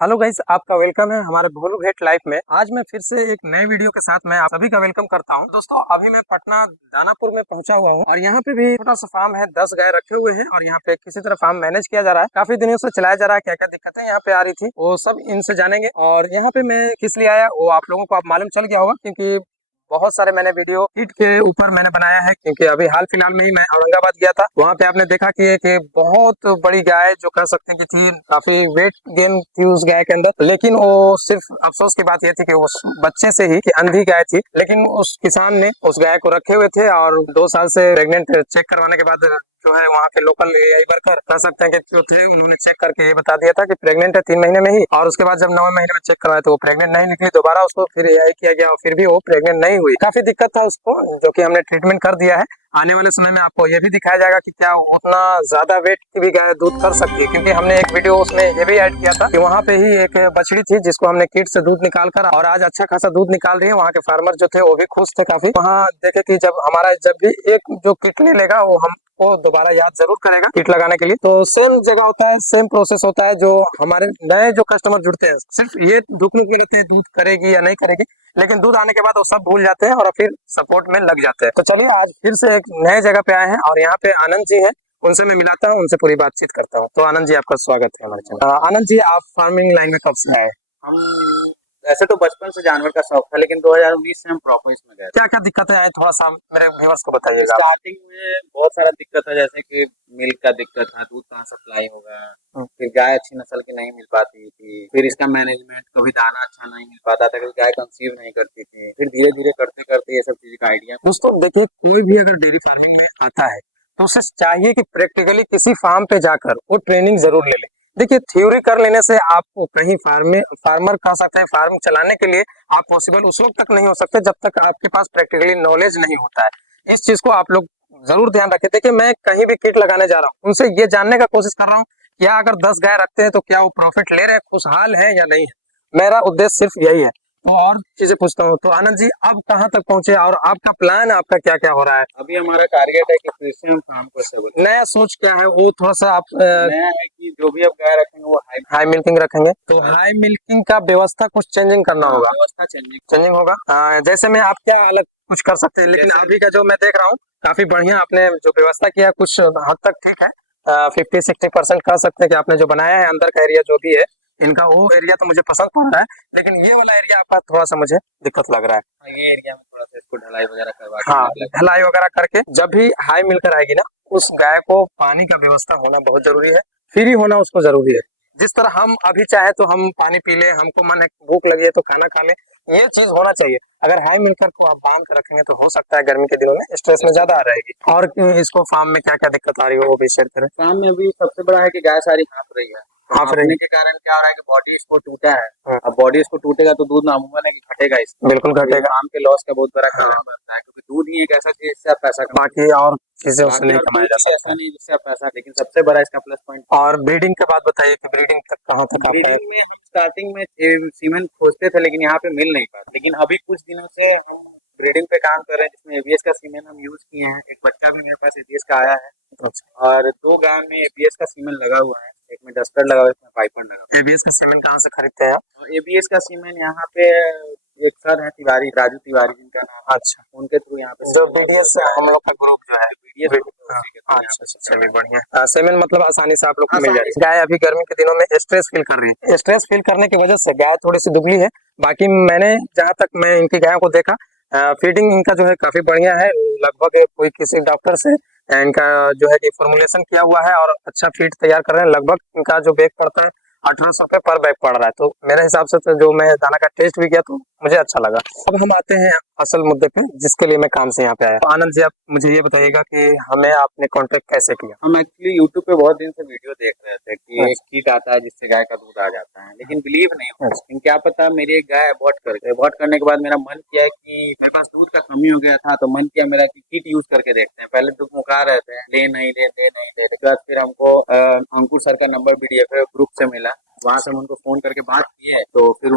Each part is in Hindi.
हेलो गाइस, आपका वेलकम है हमारे भोलू घेट लाइफ में। आज मैं फिर से एक नए वीडियो के साथ मैं आप सभी का वेलकम करता हूं। दोस्तों, अभी मैं पटना दानापुर में पहुंचा हुआ हूं और यहाँ पे भी छोटा सा फार्म है, 10 गाय रखे हुए हैं और यहाँ पे किसी तरह फार्म मैनेज किया जा रहा है। काफी दिनों से चलाया जा रहा है। क्या क्या दिक्कतें यहाँ पे आ रही थी वो सब इनसे जानेंगे। और यहाँ पे मैं किस लिए आया वो आप लोगों को आप मालूम चल गया होगा, क्योंकि बहुत सारे मैंने वीडियो ईट के ऊपर मैंने बनाया है। क्योंकि अभी हाल फिलहाल में ही मैं औरंगाबाद गया था, वहाँ पे आपने देखा कि एक बहुत बड़ी गाय जो कह सकते हैं कि थी, काफी वेट गेन थी उस गाय के अंदर। लेकिन वो सिर्फ अफसोस की बात यह थी कि उस बच्चे से ही कि अंधी गाय थी। लेकिन उस किसान ने उस गाय को रखे हुए थे और 2 साल से प्रेग्नेंट चेक करवाने के बाद जो है वहाँ के लोकल एआई वर्कर कह सकते हैं कि जो थे उन्होंने चेक करके ये बता दिया था कि प्रेग्नेंट है 3 महीने में ही। और उसके बाद जब 9वें महीने में चेक करवाया तो वो प्रेग्नेंट नहीं निकली। दोबारा उसको फिर एआई किया गया और फिर भी वो प्रेग्नेंट नहीं हुई। काफी दिक्कत था उसको, जो कि हमने ट्रीटमेंट कर दिया है। आने वाले समय में आपको ये भी दिखाया जाएगा कि क्या उतना ज्यादा वेट की भी गाय दूध कर सकती है। क्योंकि हमने एक वीडियो उसमें ये भी ऐड किया था कि वहाँ पे ही एक बछड़ी थी जिसको हमने किट से दूध निकाल कर और आज अच्छा खासा दूध निकाल रही है। वहाँ के फार्मर जो थे वो भी खुश थे काफी। वहाँ देखे कि जब भी एक जो किट ले लेगा वो हमको दोबारा याद जरूर करेगा किट लगाने के लिए। तो सेम जगह होता है, सेम प्रोसेस होता है। जो हमारे नए जो कस्टमर जुड़ते हैं सिर्फ ये धुकमुक में रहते हैं दूध करेगी या नहीं करेगी, लेकिन दूध आने के बाद वो सब भूल जाते हैं और फिर सपोर्ट में लग जाते हैं। तो चलिए आज फिर से एक नए जगह पे आए हैं और यहाँ पे आनंद जी हैं, उनसे मैं मिलाता हूँ, उनसे पूरी बातचीत करता हूँ। तो आनंद जी, आपका स्वागत है हमारे चैनल। आनंद जी, आप फार्मिंग लाइन में कब से आए? हम ऐसे तो बचपन से जानवर का शौक था, लेकिन 2019 से हम प्रॉपर इसमें गए। क्या क्या दिक्कतें आई थोड़ा सा मेरे व्यूअर्स को बताइएगा। स्टार्टिंग में बहुत सारा दिक्कत था, जैसे कि मिल्क का दिक्कत था, दूध कहाँ सप्लाई होगा, फिर गाय अच्छी नस्ल की नहीं मिल पाती थी, फिर इसका मैनेजमेंट, कभी दाना अच्छा नहीं मिल पाता था, कभी गाय कंसीव नहीं करती थी। फिर धीरे धीरे करते करते ये सब चीज का आइडिया। दोस्तों देखिए, कोई भी अगर डेयरी फार्मिंग में आता है तो उसे चाहिए कि प्रैक्टिकली किसी फार्म पे जाकर वो ट्रेनिंग जरूर ले ले। देखिए, थ्योरी कर लेने से आपको कहीं फार्मर कह सकते हैं फार्म चलाने के लिए आप पॉसिबल उस वक्त तक नहीं हो सकते जब तक आपके पास प्रैक्टिकली नॉलेज नहीं होता है। इस चीज को आप लोग जरूर ध्यान रखें। देखिए, मैं कहीं भी किट लगाने जा रहा हूँ, उनसे ये जानने का कोशिश कर रहा हूँ क्या अगर 10 गाय रखते हैं तो क्या वो प्रॉफिट ले रहे हैं, खुशहाल है या नहीं है। मेरा उद्देश्य सिर्फ यही है। तो और चीजें पूछता हूँ। तो आनंद जी, अब कहाँ तक पहुंचे और आपका प्लान, आपका क्या क्या हो रहा है? अभी हमारा टारगेट है कि फिर से हम फार्म को स्टेबल। नया सोच क्या है वो थोड़ा सा आप नया है कि जो भी अब गाय रखेंगे वो हाई मिल्किंग रखेंगे। तो हाई मिल्किंग का व्यवस्था कुछ चेंजिंग करना होगा, व्यवस्था चेंजिंग चेंजिंग होगा। जैसे में आप क्या अलग कुछ कर सकते हैं, लेकिन अभी का जो मैं देख रहा हूँ काफी बढ़िया आपने जो व्यवस्था किया कुछ हद तक ठीक है। 50-60% कह सकते हैं कि आपने जो बनाया है अंदर का एरिया जो भी है इनका, वो एरिया तो मुझे पसंद पड़ रहा है। लेकिन ये वाला एरिया आपका थोड़ा सा मुझे दिक्कत लग रहा है। ये एरिया में थोड़ा सा इसको ढलाई वगैरह करवा हाँ, के ढलाई वगैरह करके जब भी हाई मिलकर आएगी ना, उस गाय को पानी का व्यवस्था होना बहुत जरूरी है। फ्री होना उसको जरूरी है। जिस तरह हम अभी चाहे तो हम पानी पी ले, हमको मन है भूख लगी है तो खाना खा ले, ये चीज होना चाहिए। अगर हाई मिलकर को आप बांध कर रखेंगे तो हो सकता है गर्मी के दिनों में स्ट्रेस में ज्यादा आ रहेगी। और इसको फार्म में क्या क्या दिक्कत आ रही है वो भी शेयर करें। काम में अभी सबसे बड़ा है कि गाय सारी हाँफ रही है। तो हाँफ रही हाँफने के कारण क्या हो रहा है कि बॉडी इसको टूटा है। अब बॉडी इसको टूटेगा तो दूध नामुमकिन है कि घटेगा इसका। बिल्कुल घटेगा। काम के लॉस का बहुत बड़ा कारण बनता है, क्योंकि दूध ही एक ऐसा चीज जिससे आप पैसा कमा। बाकी और चीजें उससे बाकी नहीं और कमाया कोई जा चीज सकता ऐसा है। नहीं जिससे आप पैसा, लेकिन सबसे बड़ा इसका प्लस पॉइंट। और ब्रीडिंग के बाद बताइए कि ब्रीडिंग तक कहाँ तक आता है? ब्रीडिंग में हम स्टार्टिंग में सीमेंट खोजते थे, लेकिन यहाँ पे मिल नहीं पाता। लेकिन अभी कुछ दिनों से हम ब्रीडिंग पे काम कर रहे हैं, जिसमें एबीएस का सीमेंट हम यूज किए हैं। एक बच्चा भी मेरे पास एबीएस का आया है और 2 गाय में एबीएस का सीमेंट लगा हुआ है। एक में डस्टर लगा हुआ है, एक में पाइपर लगा हुआ है। एबीएस का सीमेंट कहाँ से खरीदते हैं आप? और एबीएस का सीमेंट यहाँ पे एक सर है तिवारी, राजू तिवारी जिनका नाम है, अच्छा, उनके थ्रू यहाँ पे जो बीडीएस से हम लोग का ग्रुप जो है बीडीएस। अच्छा अच्छा, चलिए बढ़िया। सेमेंट मतलब आसानी से आप लोग को मिल जाएगी। गाय अभी गर्मी के दिनों में स्ट्रेस फील कर रही है, स्ट्रेस फील करने की वजह से गाय थोड़ी सी दुबली है। बाकी मैंने जहाँ तक मैं इनकी गायों को देखा, फीडिंग इनका जो है काफी बढ़िया है। लगभग कोई किसी डॉक्टर से इनका जो है कि फॉर्मुलेशन किया हुआ है और अच्छा फीड तैयार कर रहे हैं। लगभग इनका जो बैग पड़ता है 1800 रुपये पर बैग पड़ रहा है। तो मेरे हिसाब से तो जो मैं दाना का टेस्ट भी किया तो मुझे अच्छा लगा। अब हम आते हैं असल मुद्दे पे जिसके लिए मैं काम से यहाँ पे आया। तो आनंद जी, आप मुझे ये बताइएगा कि हमें आपने कांटेक्ट कैसे किया? हम एक्चुअली यूट्यूब पे बहुत दिन से वीडियो देख रहे थे कि एक किट आता है जिससे गाय का दूध आ जाता है, लेकिन बिलीव नहीं हो। लेकिन क्या पता, मेरी एक गाय अबॉर्ट कर गई। अबॉर्ट करने के बाद मेरा मन किया कि मेरे पास दूध का कमी हो गया था, तो मन किया मेरा कि किट यूज करके देखते हैं। पहले तो मुका रहे थे, ले नहीं ले ले नहीं ले। उसके बाद फिर हमको अंकुर सर का नंबर बीडीएफ ग्रुप से मिला, वहां से हम उनको फोन करके बात किए। तो फिर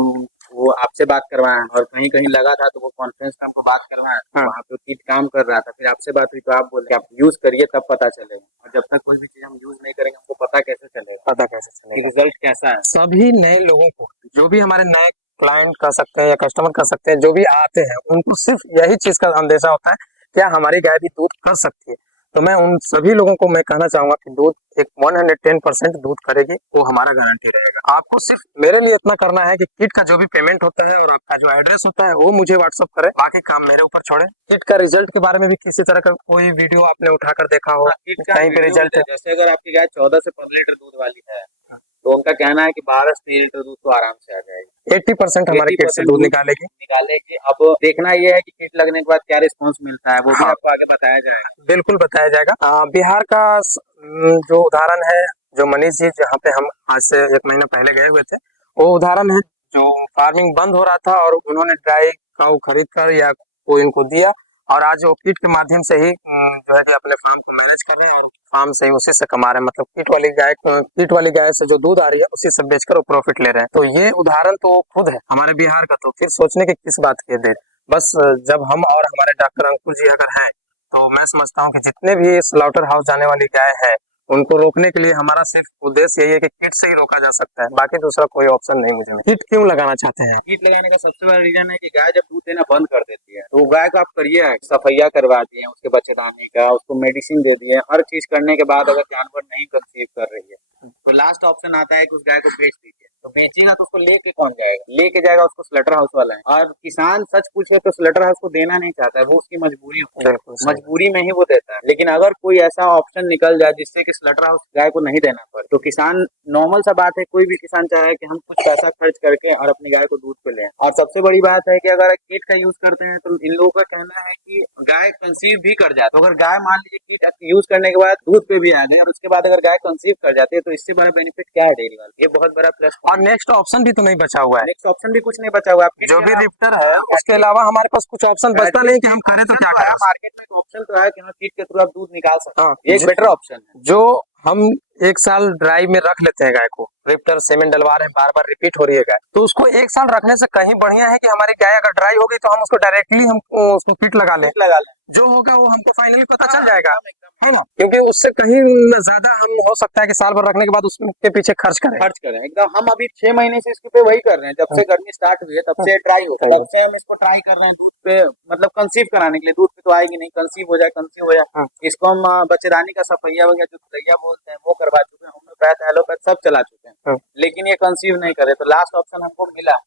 वो आपसे बात करवाया और कहीं कहीं लगा था तो वो कॉन्फ्रेंस में आपको बात करवाया, हाँ। वहाँ पे किट काम कर रहा था, फिर आपसे बात हुई तो आप बोले आप यूज करिए तब पता चलेगा, और जब तक कोई भी चीज हम यूज नहीं करेंगे हमको पता कैसे चलेगा पता कैसे कि चलेगा। रिजल्ट कैसा है। सभी नए लोगों को, जो भी हमारे नए क्लाइंट कर सकते हैं या कस्टमर कर सकते हैं, जो भी आते हैं उनको सिर्फ यही चीज का अंदेशा होता है, क्या हमारी गाय भी दूध कर सकती है। तो मैं उन सभी लोगों को मैं कहना चाहूंगा कि दूध एक 110% दूध करेगी, वो हमारा गारंटी रहेगा। आपको सिर्फ मेरे लिए इतना करना है कि किट का जो भी पेमेंट होता है और आपका जो एड्रेस होता है वो मुझे व्हाट्सअप करें, बाकी काम मेरे ऊपर छोड़े। किट का रिजल्ट के बारे में भी किसी तरह का कोई वीडियो आपने उठाकर देखा हो, हाँ, किट का कहीं पे वीडियो रिजल्ट भी था। जैसे अगर आपकी गाय 14 से 15 लीटर दूध वाली है तो उनका कहना है कि 12 से 13 लीटर दूध तो आराम से आ जाएगी, 80% हमारे किट से 80% दूध निकालेगी। निकालेगी। अब देखना ये है कि किट लगने के बाद क्या रिस्पॉन्स मिलता है, वो भी हाँ। आपको आगे बताया जाएगा। बिल्कुल बताया जाएगा। बिहार का जो उदाहरण है, जो मनीष जी जहाँ पे हम आज से 1 महीना पहले गए हुए थे, वो उदाहरण है। जो फार्मिंग बंद हो रहा था और उन्होंने ड्राई काऊ खरीद कर या कोई इनको दिया, और आज वो किट के माध्यम से ही जो है कि अपने फार्म को मैनेज कर रहे हैं और फार्म से ही उसी से कमा रहे हैं। मतलब किट वाली गाय से जो दूध आ रही है उसी से बेचकर वो प्रॉफिट ले रहे हैं। तो ये उदाहरण तो खुद है हमारे बिहार का, तो फिर सोचने की किस बात की है देर। बस जब हम और हमारे डॉक्टर अंकुर जी अगर हैं, तो मैं समझता हूँ कि जितने भी स्लॉटर हाउस जाने वाली गाय है उनको रोकने के लिए हमारा सिर्फ उद्देश्य यही है कि किट से ही रोका जा सकता है, बाकी दूसरा कोई ऑप्शन नहीं मुझे में। किट क्यों लगाना चाहते हैं? कीट लगाने का सबसे बड़ा रीजन है कि गाय जब दूध देना बंद कर देती है तो गाय को आप करिए सफैया करवा दिए, उसके बच्चेदानी का, उसको मेडिसिन दे दिए, हर चीज करने के बाद अगर जानवर नहीं कंसीव कर रही है तो लास्ट ऑप्शन आता है कि उस गाय को बेच दीजिए। तो बेचेगा तो उसको लेके कौन जाएगा? लेके जाएगा उसको स्लटर हाउस वाला है, और किसान सच पूछे तो स्लटर हाउस को देना नहीं चाहता है, वो उसकी मजबूरी होती है, बिल्कुल सही। मजबूरी में ही वो देता है। लेकिन अगर कोई ऐसा ऑप्शन निकल जाए जिससे कि स्लटर हाउस गाय को नहीं देना पड़े तो किसान, नॉर्मल सा बात है, कोई भी किसान चाहे कि हम कुछ पैसा खर्च करके और अपनी गाय को दूध पे लें। और सबसे बड़ी बात है कि अगर कीट का यूज करते हैं तो इन लोगों का कहना है कि गाय कंसीव भी कर जाती है। तो अगर गाय मान लीजिए कीट यूज करने के बाद दूध पे भी आ गए और उसके बाद अगर गाय कंसीव कर जाती है तो इससे बड़ा बेनिफिट क्या है डेयरी वाले? ये बहुत बड़ा प्लस। और नेक्स्ट ऑप्शन भी तो नहीं बचा हुआ है। नेक्स्ट ऑप्शन भी कुछ नहीं बचा हुआ है। जो भी रिफ्टर है उसके अलावा हमारे पास कुछ ऑप्शन बचता नहीं कि हम करें तो क्या करें। मार्केट में एक ऑप्शन तो है कि हाँ कीट के थ्रू आप दूध निकाल सकते हाँ, हैं, ये एक बेटर ऑप्शन है। जो हम 1 साल ड्राई में रख लेते हैं गाय को, रिफ्टर सेमेंट डलवा रहे हैं, बार बार रिपीट हो रही है गाय, तो उसको 1 साल रखने से कहीं बढ़िया है कि हमारी गाय अगर ड्राई होगी तो हम उसको डायरेक्टली हम उसको किट लगा लें, जो होगा वो हमको फाइनली पता चल जाएगा, है ना? क्योंकि उससे कहीं ज्यादा हम हो सकता है कि साल भर रखने के बाद उसके पीछे खर्च करें एकदम। हम अभी 6 महीने से इसके पे वही कर रहे हैं, जब से गर्मी स्टार्ट हुई है तब से ट्राई हो, तब से हम इसको ट्राई कर रहे हैं दूध पे, मतलब कंसीव कराने के लिए। दूध पे तो आएगी नहीं, कंसीव हो जाए। इसको हम बच्चेदानी का सफैया वगैरह जो सफैया बोलते हैं वो करवा चुके हैं, होम्योपैथ एलोपैथ सब चला चुके हैं, लेकिन ये कंसीव नहीं करे। तो लास्ट ऑप्शन हमको मिला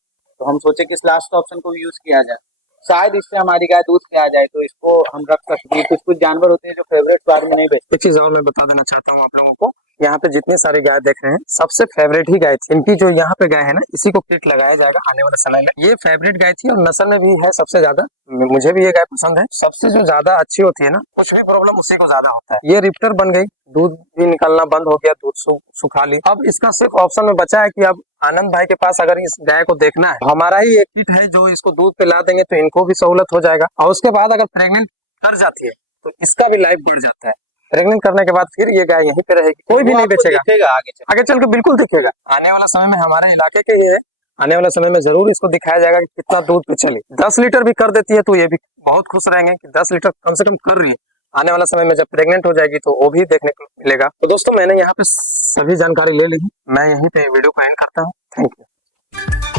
तो हम सोचे कि इस लास्ट ऑप्शन को यूज किया जाए, शायद इससे हमारी गाय दूध पे आ जाए, तो इसको हम रख सकते हैं। कुछ जानवर होते हैं जो फेवरेट फार्म में नहीं बेचते। एक चीज और मैं बता देना चाहता हूँ आप लोगों को, यहाँ पे जितनी सारी गाय देख रहे हैं सबसे फेवरेट ही गाय थी इनकी, जो यहाँ पे गाय है ना, इसी को किट लगाया जाएगा आने वाले समय में। ये फेवरेट गाय थी और नस्ल में भी है सबसे ज्यादा, मुझे भी ये गाय पसंद है। सबसे जो ज्यादा अच्छी होती है ना, कुछ भी प्रॉब्लम उसी को ज्यादा होता है। ये रिफ्टर बन गई, दूध भी निकलना बंद हो गया, दूध सुखा ली। अब इसका सिर्फ ऑप्शन में बचा है कि अब आनंद भाई के पास अगर इस गाय को देखना है, हमारा ही एक किट है जो इसको दूध पे ला देंगे तो इनको भी सहूलत हो जाएगा। और उसके बाद अगर प्रेग्नेंट कर जाती है तो इसका भी लाइफ बढ़ जाता है। प्रेग्नेंट करने के बाद फिर ये गाय यहीं पे रहेगी, कोई भी नहीं बेचेगा। आगे चल के बिल्कुल दिखेगा। आने वाला समय में हमारे इलाके के ही है, आने वाले समय में जरूर इसको दिखाया जाएगा कि कितना दूध पे चली। 10 लीटर भी कर देती है तो ये भी बहुत खुश रहेंगे कि 10 लीटर कम से कम कर रही है। आने वाला समय में जब प्रेग्नेंट हो जाएगी तो वो भी देखने को मिलेगा। तो दोस्तों, मैंने यहाँ पे सभी जानकारी ले ली, मैं यहीं पे वीडियो को एंड करता हूँ। Thank you.